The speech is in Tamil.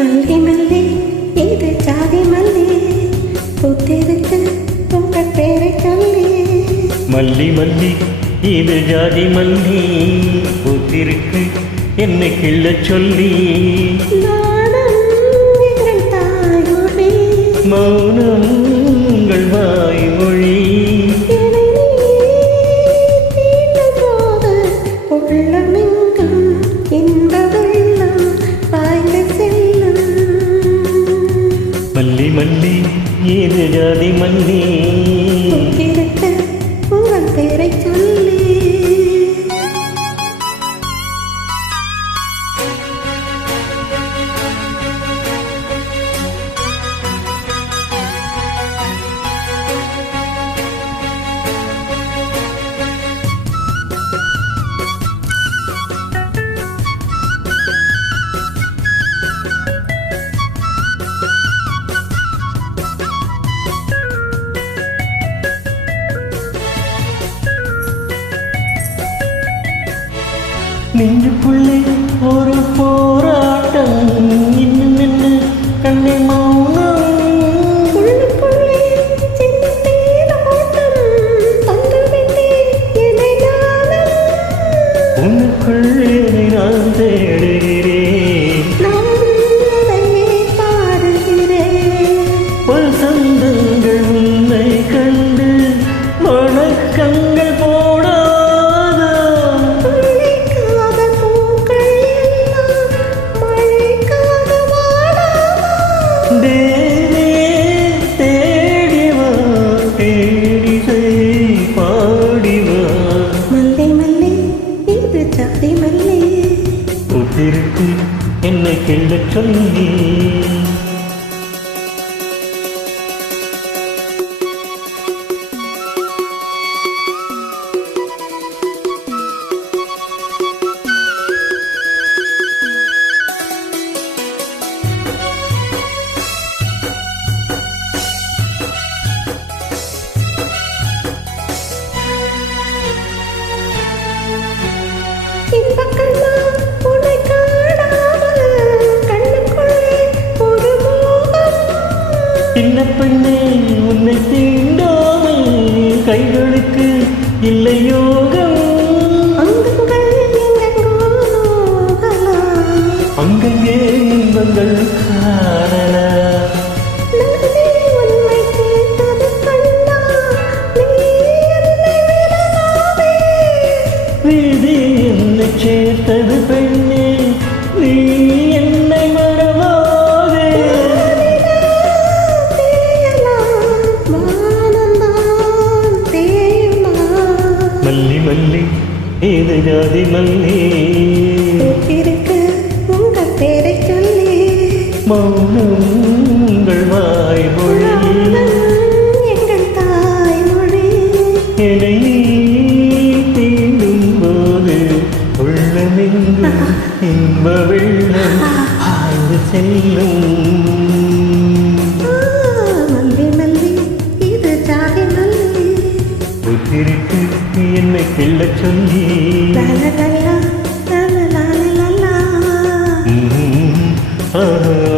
மல்லி மல்லி இது ஜாதி மல்லி பூத்திருக்கு உங்கள் பேரை சொல்லி. மல்லி மல்லி இது ஜாதி மல்லி பூத்திருக்கு என்னை கிள்ளச் சொல்லி. மௌனம் உங்கள் வாய்மொழி. மல்லி மல்லி இது ஜாதி மல்லி உங்கள் பேரை சொல்லி. நெஞ்சுக்குள்ளே ஒரு போராட்டம் இன்னும் என்ன கண்ணை மௌனம். உனக்குள்ளே நான் தேடுகிறேன், வசந்தங்கள் உன்னை கண்டு வணக்கங்கள் போடாதா. தேவே தேடிவா தேடிசை பாடிவா. மல்லி மல்லி இது ஜாதி மல்லி பூத்திருக்கு என்னை கிள்ளச் சொல்லி. சின்ன பெண்ணே உன்னை தீண்டாமல் கைகளுக்கு இல்லை யோகம். அங்கங்கே இன்பங்கள் காணலாம். விதி என்னை சேர்த்தது பெண்ணே, நீ என்னை மறவாதே. மல்லி மல்லி இது ஜாதி மல்லி உங்கள் பேரை சொல்லி. மௌனம் உங்கள் வாய்மொழி. எங்கள் தாய்மொழி. என்னை நீ தீண்டும் போது உள்ளமெங்கும் இன்ப வெள்ளம் ஆழ்ந்து செல்லும். மல்லி மல்லி இது ஜாதி மல்லி பூத்திருக்கு என்னை கிள்ளச் சொல்லி. லா லா லா லா லா லா லா. ஆஹா